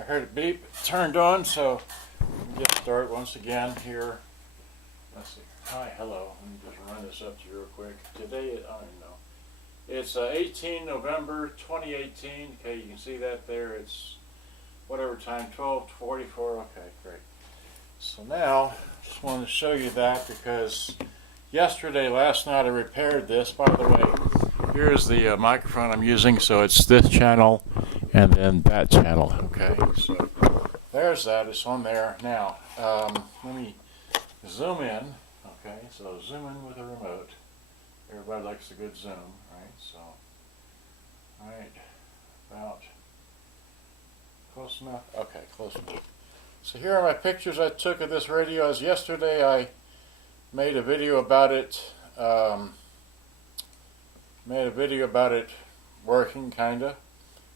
I heard it beep, it turned on, so we'll get started once again here. Let's see. Hi, hello. Let me just run this up to you real quick. Today, I don't even know. It's 18 November 2018. Okay, you can see that there. It's whatever time, 12:44. Okay, great. So now, just wanted to show you that because last night I repaired this. By the way, here's the microphone I'm using. So it's this channel and then that channel. Okay, so there's that. It's on there. Now, let me zoom in. Okay, so zoom in with a remote. Everybody likes a good zoom, right? So, alright, about close enough. Okay, close enough. So here are my pictures I took of this radio. As yesterday I made a video about it. Working, kinda.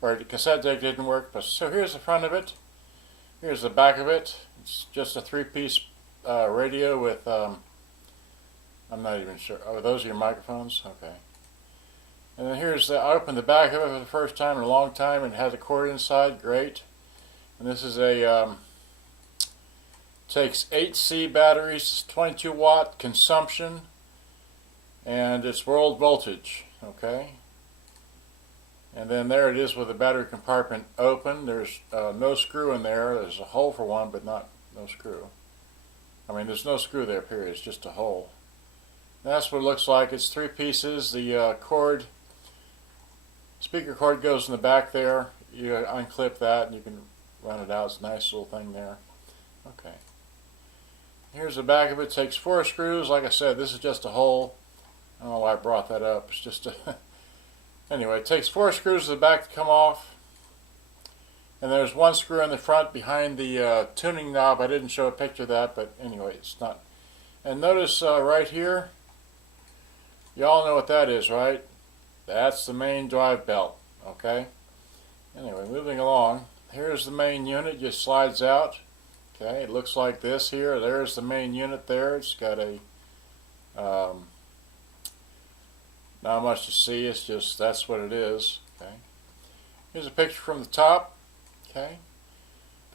Or the cassette deck didn't work, but so here's the front of it. Here's the back of it. It's just a three-piece radio with I'm not even sure. Oh, those are your microphones? Okay. And then here's I opened the back of it for the first time in a long time, and it has a cord inside. Great. And this is takes 8C batteries, 22 watt consumption, and it's world voltage. Okay. And then there it is with the battery compartment open. There's no screw in there. There's a hole for one, but no screw. I mean, there's no screw there, period. It's just a hole. And that's what it looks like. It's three pieces. The speaker cord goes in the back there. You unclip that and you can run it out. It's a nice little thing there. Okay. Here's the back of it. It takes 4 screws. Like I said, this is just a hole. I don't know why I brought that up. It's just a anyway, it takes 4 screws to the back to come off. And there's 1 screw in the front behind the tuning knob. I didn't show a picture of that, but anyway, it's not. And notice right here, y'all know what that is, right? That's the main drive belt, okay? Anyway, moving along. Here's the main unit, just slides out. Okay, it looks like this here. There's the main unit there. It's got a, not much to see, it's just, that's what it is, okay? Here's a picture from the top, okay?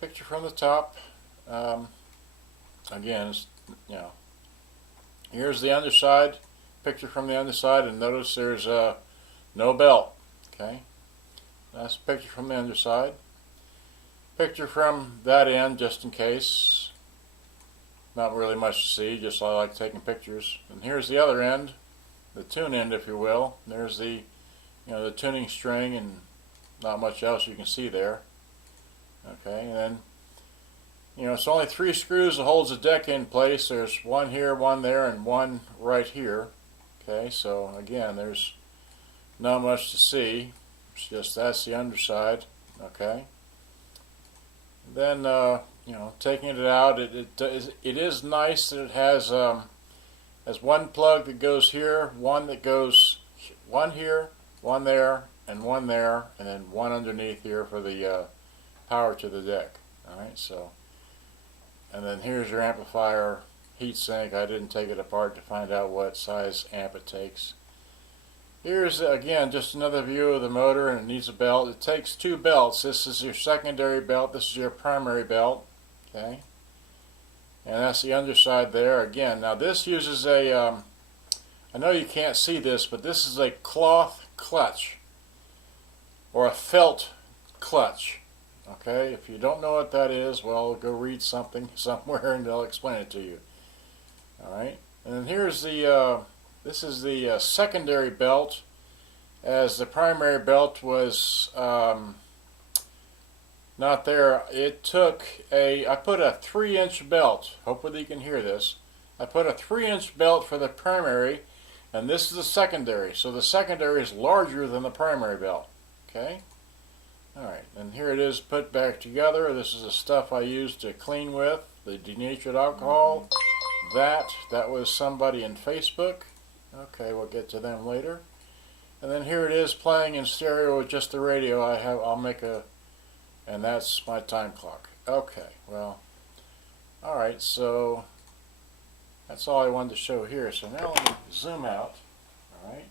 Picture from the top. Again, it's, you know, here's the underside. Picture from the underside, and notice there's no belt. Okay, that's a picture from the underside. Picture from that end, just in case. Not really much to see. Just I like taking pictures. And here's the other end, the tune end, if you will. There's the, the tuning string, and not much else you can see there. Okay, and then. It's only 3 screws that holds the deck in place. There's 1 here, 1 there, and 1 right here. Okay, so again, there's not much to see. It's just that's the underside. Okay. Then taking it out, it is nice that it has 1 plug that goes here, 1 that goes 1 here, 1 there, and 1 there, and then 1 underneath here for the power to the deck. All right, so. And then here's your amplifier heatsink. I didn't take it apart to find out what size amp it takes. Here's again just another view of the motor, and it needs a belt. It takes 2 belts. This is your secondary belt. This is your primary belt. Okay, and that's the underside there. Again, now this uses a. I know you can't see this, but this is a cloth clutch or a felt clutch. Okay, if you don't know what that is, well, go read something somewhere and they'll explain it to you. Alright, and then here's the, this is the secondary belt, as the primary belt was not there. It took I put a 3-inch belt, hopefully you can hear this. I put a 3-inch belt for the primary, and this is the secondary. So the secondary is larger than the primary belt. Okay? Alright, and here it is put back together. This is the stuff I used to clean with, the denatured alcohol. That was somebody in Facebook. Okay, we'll get to them later. And then here it is playing in stereo with just the radio. I'll make a, and that's my time clock. Okay, well, alright, so that's all I wanted to show here. So now let me zoom out. Alright.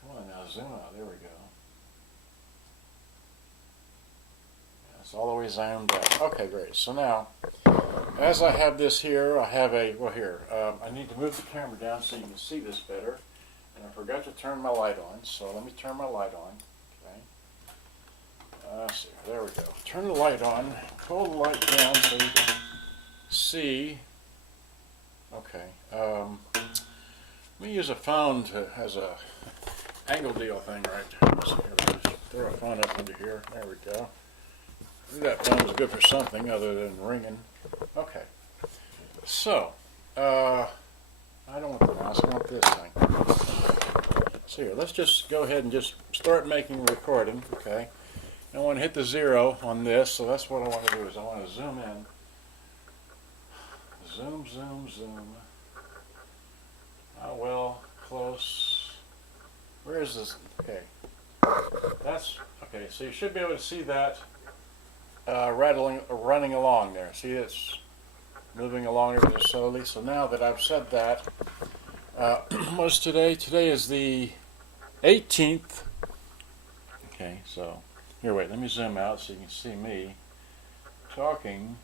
Come on now, zoom out. There we go. It's all the way zoomed out. Okay, great. So now, as I have this here, I have a, well here, I need to move the camera down so you can see this better. And I forgot to turn my light on, so let me turn my light on. Okay. Let's see, there we go. Turn the light on, pull the light down so you can see. Okay. Let me use a phone as a angle deal thing right there. So here, just throw a phone up under here. There we go. That phone was good for something other than ringing. Okay. So, I don't want the mouse, I want this thing. So here, let's just go ahead and just start making a recording, okay? I want to hit the 0 on this, so that's what I want to do is I want to zoom in. Zoom, zoom, zoom. Oh, well, close. Where is this? Okay. That's, okay, so you should be able to see that running along there. See, it's moving along ever so slowly. So now that I've said that, what's today? Today is the 18th. Okay, so here, wait, let me zoom out so you can see me talking.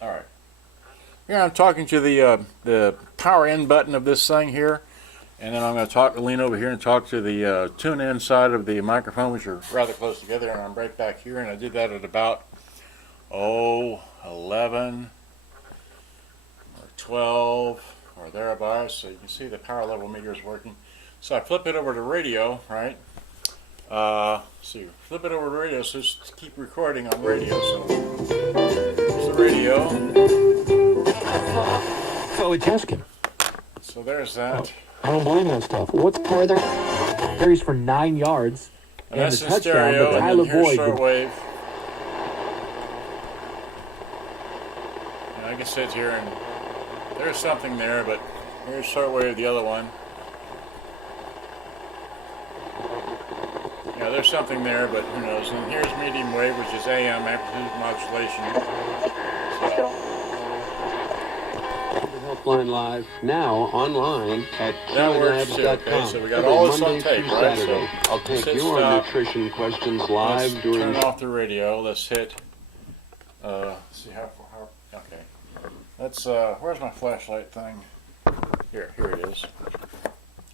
All right. Here I'm talking to the power in button of this thing here, and then I'm going to lean over here and talk to the tune in side of the microphone, which are rather close together, and I'm right back here, and I did that at about 11 or 12 or thereabouts, so you can see the power level meter is working. So I flip it over to radio, right? See, flip it over to radio, so just keep recording on radio. So here's the radio. So it's asking. So there's that. I don't believe that stuff. What's further? Carries for 9 yards. And that's in stereo, and then here's shortwave. And I can sit here and there's something there, but here's shortwave, the other one. Yeah, there's something there, but who knows. And here's medium wave, which is AM, amplitude modulation. So. Helpline Live now online at that works too. Okay, so we got all this on tape, right? So I'll take your nutrition questions live let's during. Turn off the radio. Let's hit. See how. Okay. Let's. Where's my flashlight thing? Here it is.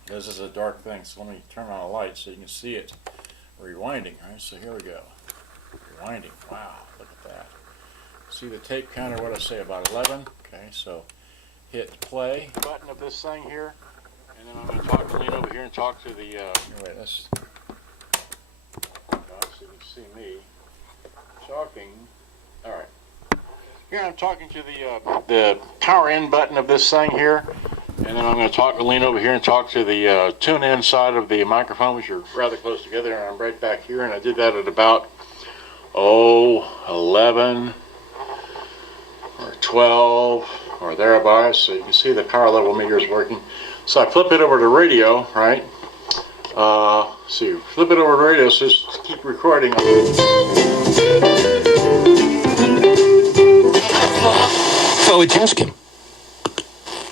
This is a dark thing, so let me turn on a light so you can see it rewinding. Right. So here we go. Rewinding. Wow. Look at that. See the tape counter? What I say about 11? Okay. So. Hit play button of this thing here, and then I'm going to lean over here and talk to the, wait, let's, so you can see me talking. All right. Here I'm talking to the power in button of this thing here, and then I'm going to lean over here and talk to the tune in side of the microphone, which are rather close together, and I'm right back here, and I did that at about, 11 or 12 or thereabouts, so you can see the power level meter is working. So I flip it over to radio, right? See, flip it over to radio, so just keep recording. So it's asking.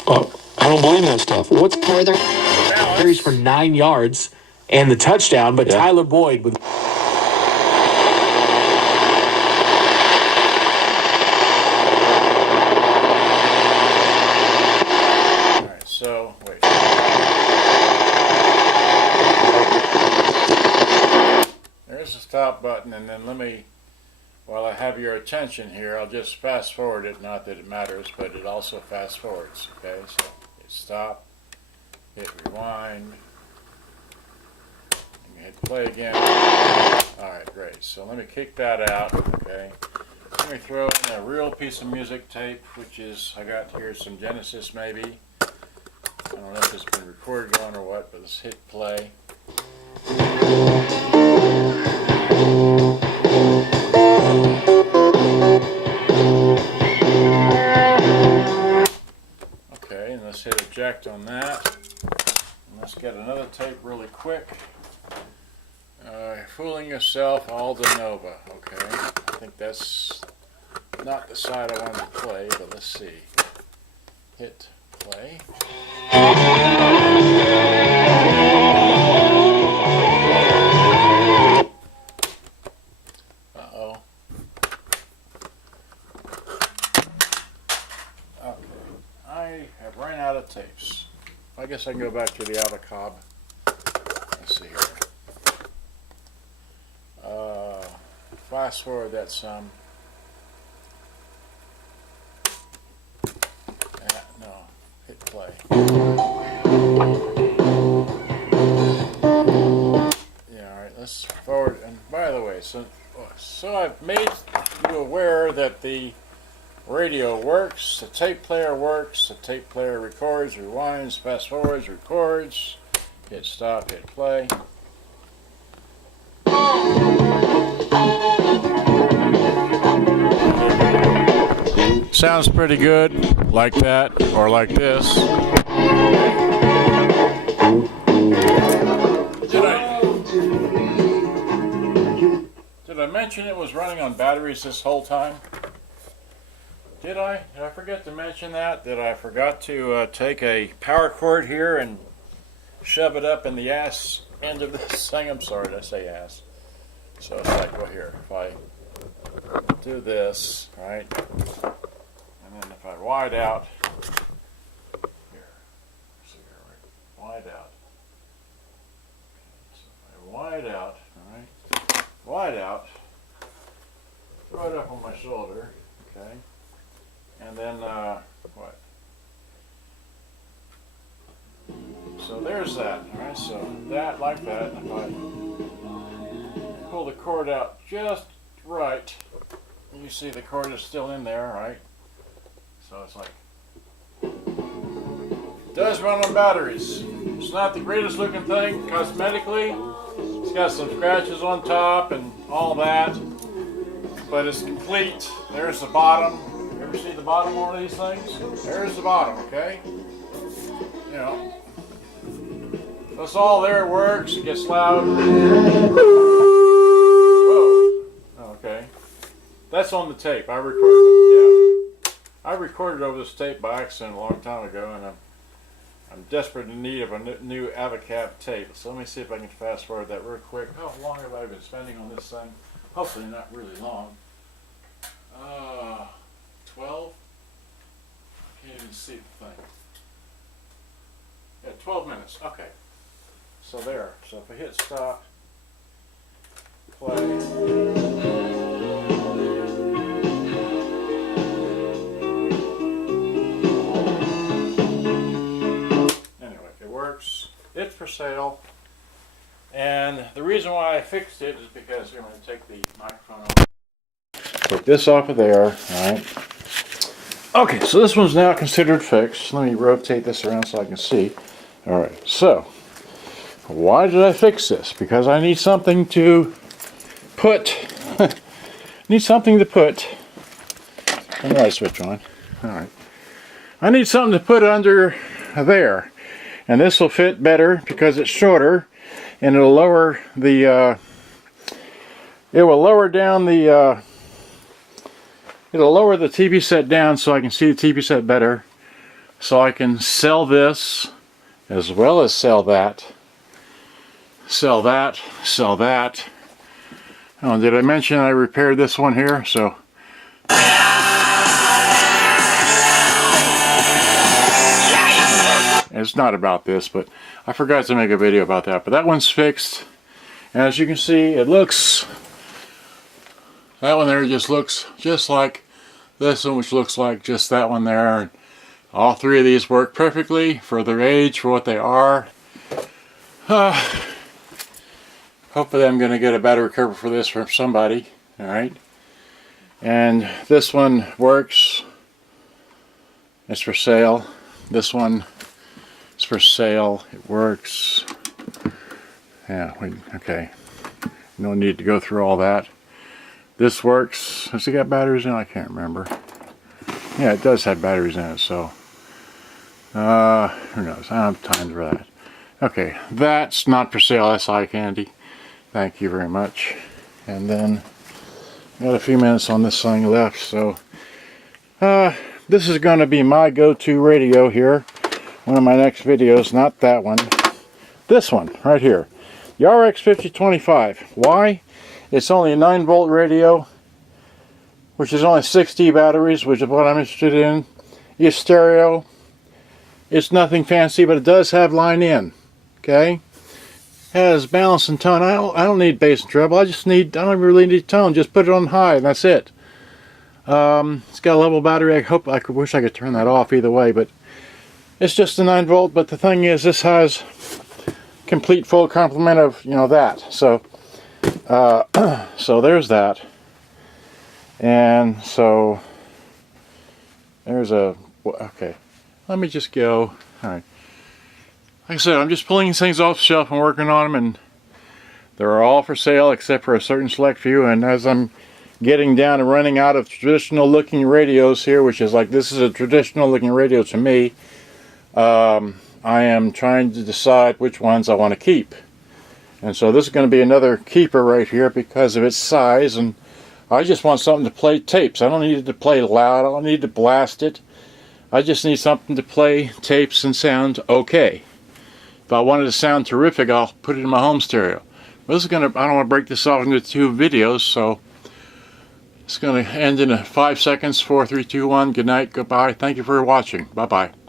I don't believe that stuff. What's further? Carries for 9 yards and the touchdown, but yeah. Tyler Boyd with. So, wait. There's the stop button, and then let me, while I have your attention here, I'll just fast forward it, not that it matters, but it also fast forwards, okay? So, hit stop, hit rewind, and hit play again. Alright, great. So let me kick that out, okay? Let me throw in a real piece of music tape, which is, I got here some Genesis maybe. I don't know if it's been recorded on or what, but let's hit play. Okay, and let's hit eject on that. And let's get another tape really quick. Fooling yourself, all de novo. Okay, I think that's not the side I wanted to play, but let's see. Hit play. Uh-oh. tapes. I guess I can go back to the outer cob. Let's see here. Fast forward that some. No, hit play. Yeah, all right. Let's forward. And by the way, so I've made you aware that the radio works, the tape player works, the tape player records, rewinds, fast forwards, records, hit stop, hit play. Sounds pretty good, like that, or like this. Did I mention it was running on batteries this whole time? Did I? Did I forget to mention that? Did I forgot to take a power cord here and shove it up in the ass end of this thing? I'm sorry, did I say ass? So it's like, well, here, if I do this, right, and then if I wide out, here, see here, right, wide out. So if I wide out, all right, wide out, throw it up on my shoulder, okay. And then, what? So there's that, alright, so that, like that, and if I pull the cord out just right, you see the cord is still in there, right? So it's like, it does run on batteries. It's not the greatest looking thing, cosmetically. It's got some scratches on top and all that, but it's complete. There's the bottom. Ever see the bottom of one of these things? There's the bottom, okay? You know. That's all there, works. It gets loud. Whoa. Okay. That's on the tape. I recorded it, yeah. I recorded over this tape by accident a long time ago, and I'm desperate in need of a new Avocab tape. So let me see if I can fast forward that real quick. How long have I been spending on this thing? Hopefully not really long. 12? Can't even see the thing. Yeah, 12 minutes. Okay. So there. So if I hit stop, play. Anyway, it works. It's for sale. And the reason why I fixed it is because I'm going to take the microphone off. Take this off of there, alright. Okay, so this one's now considered fixed. Let me rotate this around so I can see. Alright, so why did I fix this? Because I need something to put need something to put. Turn the light switch on. Alright. I need something to put under there. And this will fit better because it's shorter, and it'll lower the it will lower down the it'll lower the TV set down so I can see the TV set better, so I can sell this as well as sell that, sell that, sell that. Oh, did I mention I repaired this one here? So it's not about this, but I forgot to make a video about that. But that one's fixed. And as you can see, it looks, that one there just looks just like this one, which looks like just that one there. And all three of these work perfectly for their age, for what they are. Hopefully I'm going to get a battery cover for this from somebody. Alright. And this one works. It's for sale. This one is for sale. It works. Yeah, okay. No need to go through all that. This works. Has it got batteries in it? I can't remember. Yeah, it does have batteries in it, so who knows? I don't have time for that. Okay, that's not for sale. That's eye candy. Thank you very much. And then got a few minutes on this thing left, so this is going to be my go-to radio here. One of my next videos, not that one. This one right here, the RX5025. Why? It's only a 9-volt radio, which is only 60 batteries, which is what I'm interested in. It's stereo, It's nothing fancy, but it does have line in. Okay, has balance and tone. I don't need bass and treble. I don't really need tone. Just put it on high, and that's it. It's got a level battery. I wish I could turn that off either way, but it's just a 9-volt. But the thing is, this has complete full complement of that. So so there's that, and so there's okay. Let me just go. All right. Like I said, I'm just pulling these things off the shelf and working on them, and they're all for sale except for a certain select few. And as I'm getting down and running out of traditional looking radios here, which is like, this is a traditional looking radio to me, I am trying to decide which ones I want to keep. And so this is going to be another keeper right here because of its size, and I just want something to play tapes. I don't need it to play loud. I don't need to blast it. I just need something to play tapes and sound okay. If I wanted to sound terrific, I'll put it in my home stereo. This is I don't want to break this off into 2 videos, so it's going to end in 5 seconds. 4, 3, 2, 1. Good night. Goodbye. Thank you for watching. Bye-bye.